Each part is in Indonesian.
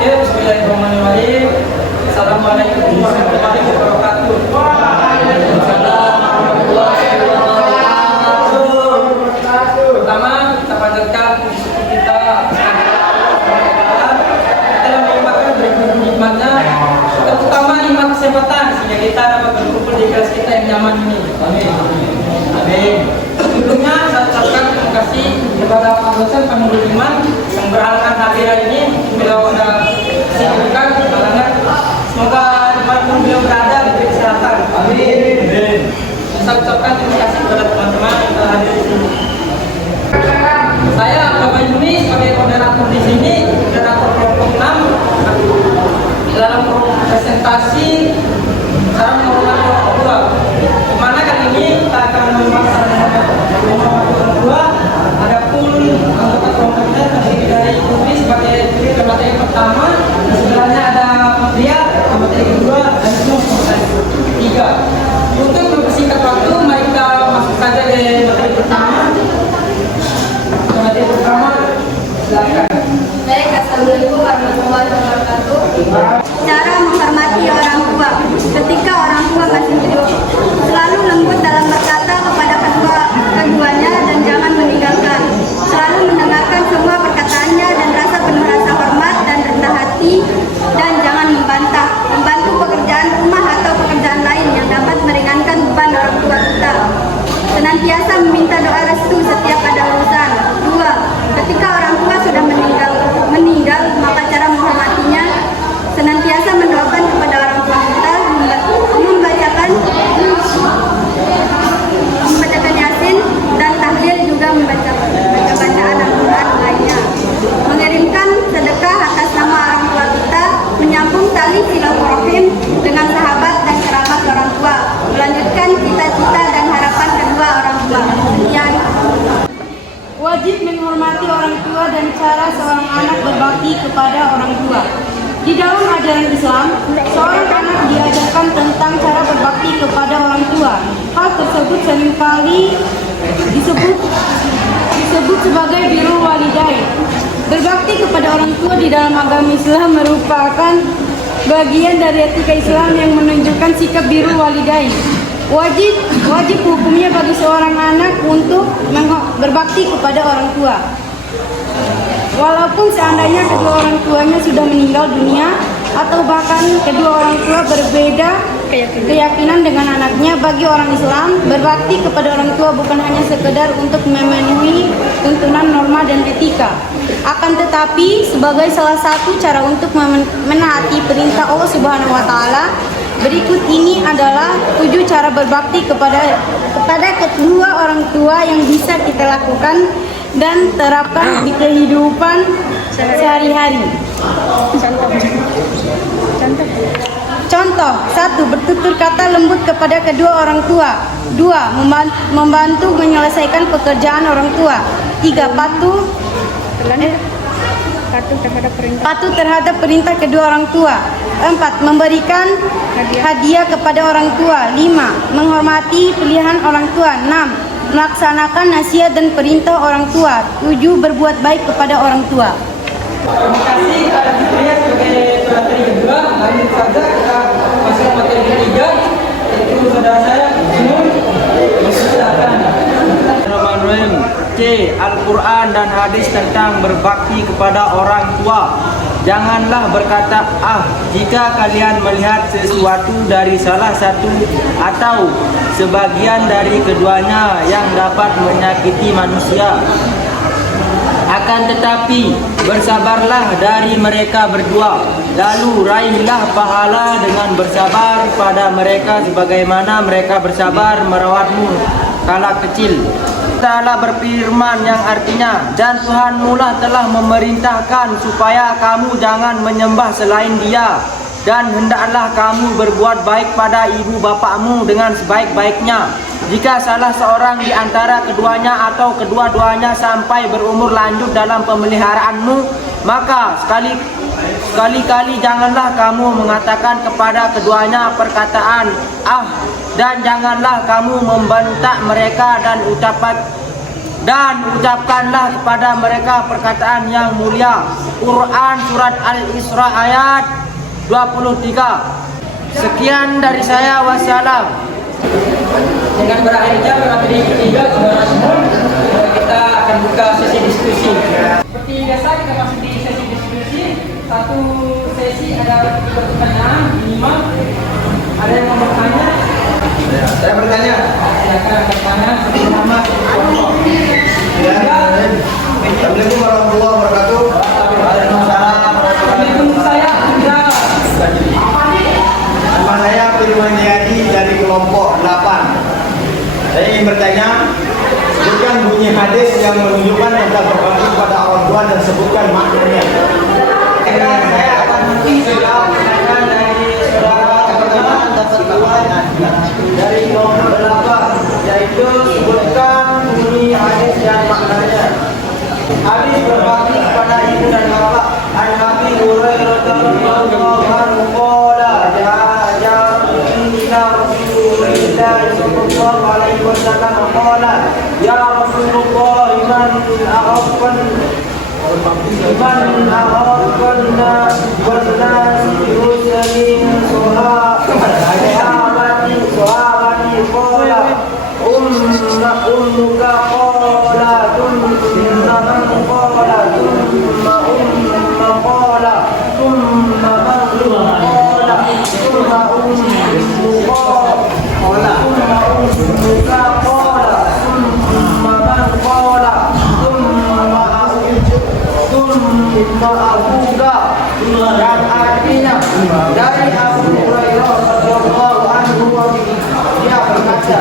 Ya, bismillahirrahmanirrahim. Assalamualaikum warahmatullahi wabarakatuh. Waalaikumsalam warahmatullahi wabarakatuh. Pertama, kita panjatkan puji kita telah melimpahkan berikut nikmatnya, terutama nikmat kesehatan sehingga kita dapat berkumpul di kelas kita yang nyaman ini. Amin. Amin. Sebelumnya saya ucapkan terima kasih kepada Pak dosen Panggul Iman yang berhalangan hadir hari ini. Beliau ada kesibukan halangan. Semoga dimanapun beliau berada diberi kesehatan. Amin. Saya ucapkan terima kasih kepada teman-teman yang telah hadir di sini. Saya Bapak Yuni sebagai moderator di sini, moderator kelompok 6 dalam presentasi cara menghormati orang tua. Di mana kali ini kita akan membahas menghormati orang tua. Adapun anggota kelompoknya terdiri dari Putri sebagai kelompok yang pertama, sebelahnya ada Pria kelompok yang kedua, dan Nuh kelompok ketiga. Untuk mempersingkat waktu, mari kita masuk saja ke materi pertama. Materi pertama, silakan. Baik, assalamualaikum warahmatullahi wabarakatuh. Cara menghormati orang tua. Ketika orang tua masih hidup, selalu lembut dalam berkata kepada keduanya dan jangan meninggalkan. Selalu mendengarkan semua perkataannya dan rasa penuh rasa hormat dan rendah hati, dan jangan membantah. Membantu pekerjaan rumah atau pekerjaan lain yang dapat meringankan beban orang tua kita. Senantiasa meminta doa restu setiap ada urusan. 2. Ketika orang tua sudah meninggal, maka cara menghormatinya senantiasa mendoakan kepada orang tua kita, membacakan Yasin dan tahlil, juga membaca bacaan Al-Quran lainnya. Mengirimkan sedekah atas nama orang tua kita, menyambung tali silaturahim dengan sahabat dan kerabat orang tua, melanjutkan cita-cita dan harapan kedua orang tua. Sekian. Wajib menghormati orang tua dan cara seorang anak berbakti kepada orang tua. Di dalam ajaran Islam, seorang anak diajarkan tentang cara berbakti kepada orang tua. Hal tersebut seringkali disebut sebagai birrul walidain. Berbakti kepada orang tua di dalam agama Islam merupakan bagian dari etika Islam yang menunjukkan sikap birrul walidain. Wajib hukumnya bagi seorang anak untuk berbakti kepada orang tua. Walaupun seandainya kedua orang tuanya sudah meninggal dunia atau bahkan kedua orang tua berbeda keyakinan dengan anaknya, bagi orang Islam berbakti kepada orang tua bukan hanya sekedar untuk memenuhi tuntunan norma dan etika, akan tetapi sebagai salah satu cara untuk menaati perintah Allah Subhanahu wa taala. Berikut ini adalah 7 cara berbakti kepada kedua orang tua yang bisa kita lakukan dan terapkan di kehidupan sehari-hari. Contoh 1. Bertutur kata lembut kepada kedua orang tua. 2. Membantu menyelesaikan pekerjaan orang tua. 3. Patuh terhadap perintah kedua orang tua. 4. Memberikan hadiah kepada orang tua. 5. Menghormati pilihan orang tua. 6. Melaksanakan nasihat dan perintah orang tua. 7. Berbuat baik kepada orang tua. Terima kasih kepada Pria sebagai materi kedua. Lanjut saja kita masuk ke materi ketiga, yaitu saudara saya Nuh. Silakan. Bismillahirrahmanirrahim. C. Al-Quran dan hadis tentang berbakti kepada orang tua. Janganlah berkata jika kalian melihat sesuatu dari salah satu atau sebagian dari keduanya yang dapat menyakiti manusia. Akan tetapi bersabarlah dari mereka berdua, lalu raihlah pahala dengan bersabar pada mereka sebagaimana mereka bersabar merawatmu kala kecil. Ta'ala berfirman yang artinya, dan Tuhanmu lah telah memerintahkan supaya kamu jangan menyembah selain Dia, dan hendaklah kamu berbuat baik pada ibu bapakmu dengan sebaik-baiknya. Jika salah seorang di antara keduanya atau kedua-duanya sampai berumur lanjut dalam pemeliharaanmu, maka sekali-kali janganlah kamu mengatakan kepada keduanya perkataan dan janganlah kamu membentak mereka dan dan ucapkanlah kepada mereka perkataan yang mulia. Quran Surat Al-Isra ayat 23. Sekian dari saya, wassalam. Dengan berakhirnya materi ketiga saudara semua, kita akan buka sesi diskusi. Seperti biasa kita masuk di sesi diskusi. Satu sesi ada pertanyaan minimal. Ada yang mau bertanya? Saya bertanya. Silakan bertanya. Pertama, Assalamualaikum warahmatullahi wabarakatuh. Assalamualaikum saya Indra. Nama saya Firman Yadi dari kelompok 8. Saya ingin bertanya, sebutkan bunyi hadis yang menunjukkan tentang berbakti pada orang tua dan sebutkan maknanya. Saya akan menjawab pertanyaan dari saudara dari nomor 8, yaitu sebutkan bunyi hadis dan maknanya. Hadis berbakti kepada ibu dan bapak. An Nabi Hurairah radhiyallahu anhu qala ja'a ila Rasulillah sallallahu alaihi wasallam qala ya Rasulullah man ahabban Muslimin sahabati qala ummuka qala thumma man qala thumma umma qala thumma man qala thumma ummuka qala thumma ummuka qala thumma man qala thumma abuka. Dan artinya dari Abu Hurairah radhiyallahu anhu dia berkata,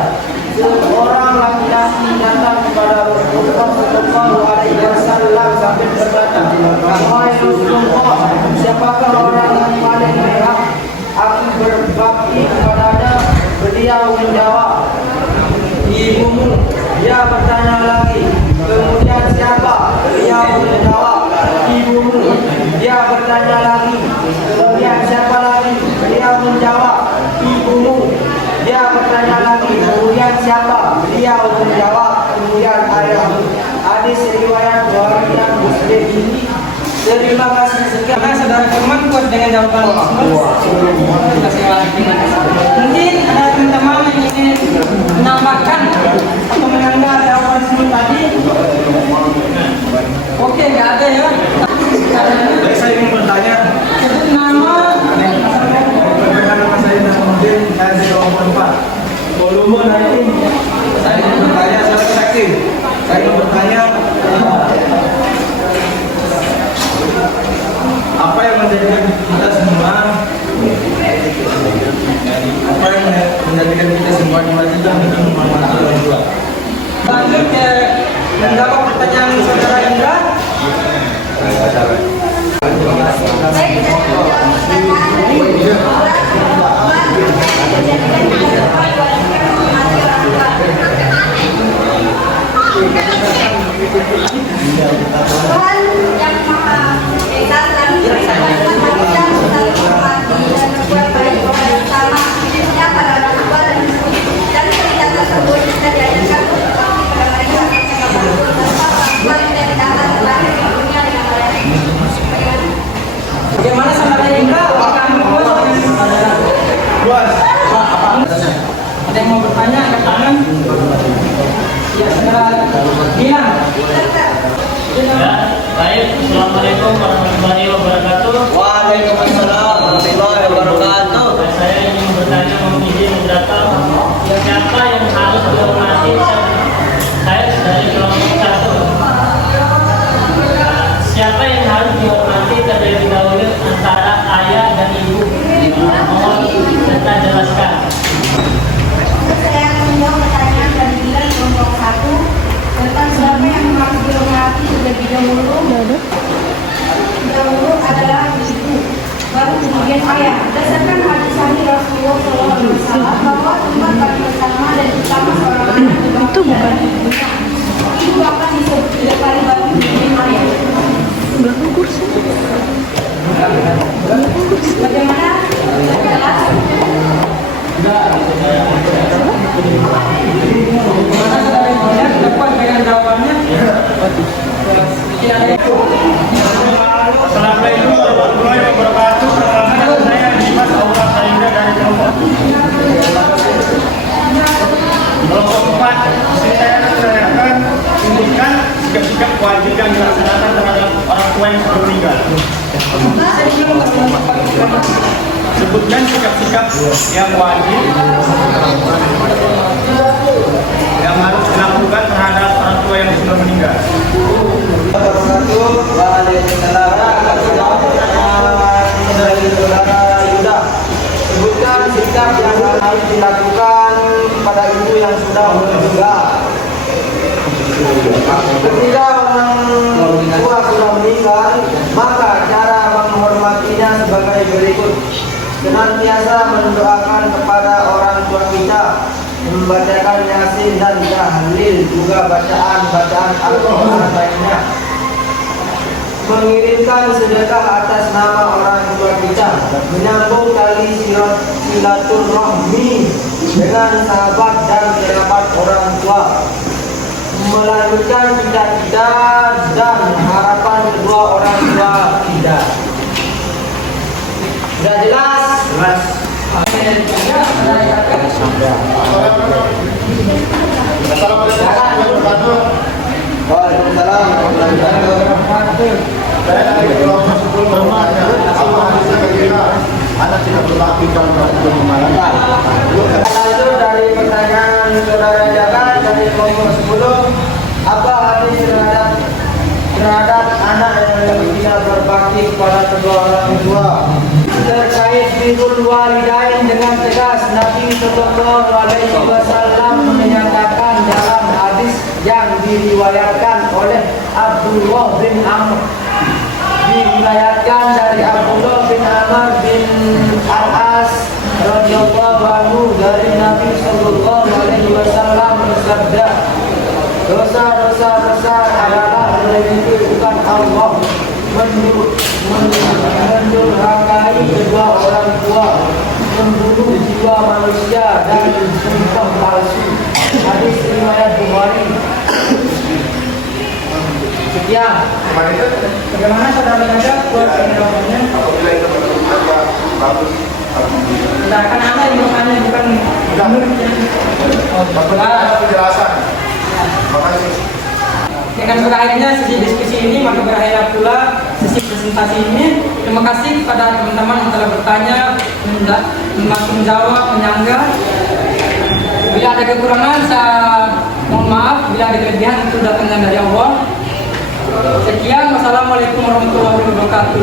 seorang laki-laki datang kepada Rasulullah sallallahu alaihi wasallam sambil berkata, "Wahai Rasulullah, siapakah orang yang paling berhak aku berbakti kepadanya?" Beliau menjawab, "Ibumu." Dia bertanya lagi, "Kemudian siapa?" Beliau menjawab, "Ibumu." Dia bertanya lagi, "Kemudian siapa lagi?" Beliau menjawab, "Ibumu." Dia bertanya lagi, "Kemudian siapa?" Beliau menjawab, "Kemudian ayahmu." Hadis riwayat Bukhari dan Muslim ini. Terima kasih sekian. Saudara teman puas dengan jawaban tersebut. Mungkin ada teman-teman yang ingin menambahkan atau menambah jawaban tersebut tadi. Oke, nggak ada ya. Saya ingin bertanya. Sebut nama. Nama saya Nasruddin dari kelompok 4. Volume nanti. Saya ingin bertanya, saya saksi. Saya ingin bertanya, apa yang menjadikan kita semua tidak menghormati orang tua? Lanjut ke menjawab pertanyaan saudara Indra. Tuhan yang Maha Esa dan yang selalu menghormati dan berbuat baik kepada sesama, khususnya pada orang tua dan ibu. Dan cerita tersebut kita diajarkan untuk berbakti kepada mereka serta perempuan yang tidak akan terlahir di dunia dengan baik. Bagaimana saudara Indra? Apakah puas dengan saudara? Puas. Ada yang mau bertanya? Angkat tangan. Ya, saudara Dian. Ya, baik. Assalamualaikum warahmatullahi wabarakatuh. Waalaikumsalam warahmatullahi wabarakatuh. Saya ingin bertanya, mohon izin mendapat siapa yang harus dihormati? Saya dari kelompok 1. Siapa yang harus dihormati terlebih dahulu antara ayah dan ibu? Mohon serta jelaskan. Saya akan menjawab pertanyaan dari Dilan kelompok 1 tentang siapa yang harus dihormati terlebih dahulu. Dahulu adalah ibu, baru kemudian ayah. Berdasarkan hadis sahih Rasulullah SAW bahwa tempat paling pertama dan utama seorang anak itu bukan ibu akan disebut 3 kali baru kemudian ayah. Bagaimana? Jelas? Mana saudara Dian? Puas dengan jawabannya? Assalamualaikum warahmatullahi wabarakatuh. Perkenalkan, saya Dimas Aura Saida dari kelompok kelompok 4. Saya akan menanyakan sebutkan sikap-sikap wajib yang dilaksanakan terhadap orang tua yang sudah meninggal. Sebutkan sikap-sikap yang wajib yang harus dilakukan terhadap orang tua yang sudah meninggal. Sebutkan sikap yang harus dilakukan kepada ibu yang sudah meninggal. Ketika orang tua sudah meninggal, maka cara menghormatinya sebagai berikut: senantiasa mendoakan kepada orang tua kita, membacakan Yasin dan tahlil, juga bacaan-bacaan Al-Quran lainnya, mengirimkan sedekah atas nama orang tua kita, menyambung tali silaturahmi dengan sahabat dan kerabat orang tua, melanjutkan cita-cita dan harapan kedua orang tua kita. Sudah jelas? Jelas. Waalaikumsalam warahmatullahi wabarakatuh. Saya dari kelompok 10 bermakna apa hadisnya kira anak tidak berbakti kalau tidak memalangkan. Lanjut dari pertanyaan saudara Jaka dari kelompok 10, apa hadis terhadap anak yang tidak berbakti kepada kedua orang tua? Terkait birrul walidain, dengan tegas Nabi Sallallahu Alaihi Wasallam menyatakan dalam hadis yang diriwayatkan oleh Abdullah bin Amr, diriwayatkan dari Abdullah bin Amr bin Al-As radhiyallahu anhu dari Nabi Sallallahu Alaihi Wasallam bersabda, dosa-dosa adalah menyekutukan Allah, mendurhakai kedua orang tua, membunuh jiwa manusia, dan sumpah palsu. Hadis riwayat Bukhari. Sekian. Bagaimana saudara mengajar buat penjelasannya? Apabila itu menurut bagus. Sedangkan anak yang bertanya bukan Penjelasan. Makasih. dengan berakhirnya sesi diskusi ini, maka berakhirlah pula sesi presentasi ini. Terima kasih kepada teman-teman yang telah bertanya, menjawab, menyanggah. Bila ada kekurangan, saya mohon maaf. Bila ada kelebihan, itu datangnya dari Allah. Sekian, wassalamualaikum warahmatullahi wabarakatuh.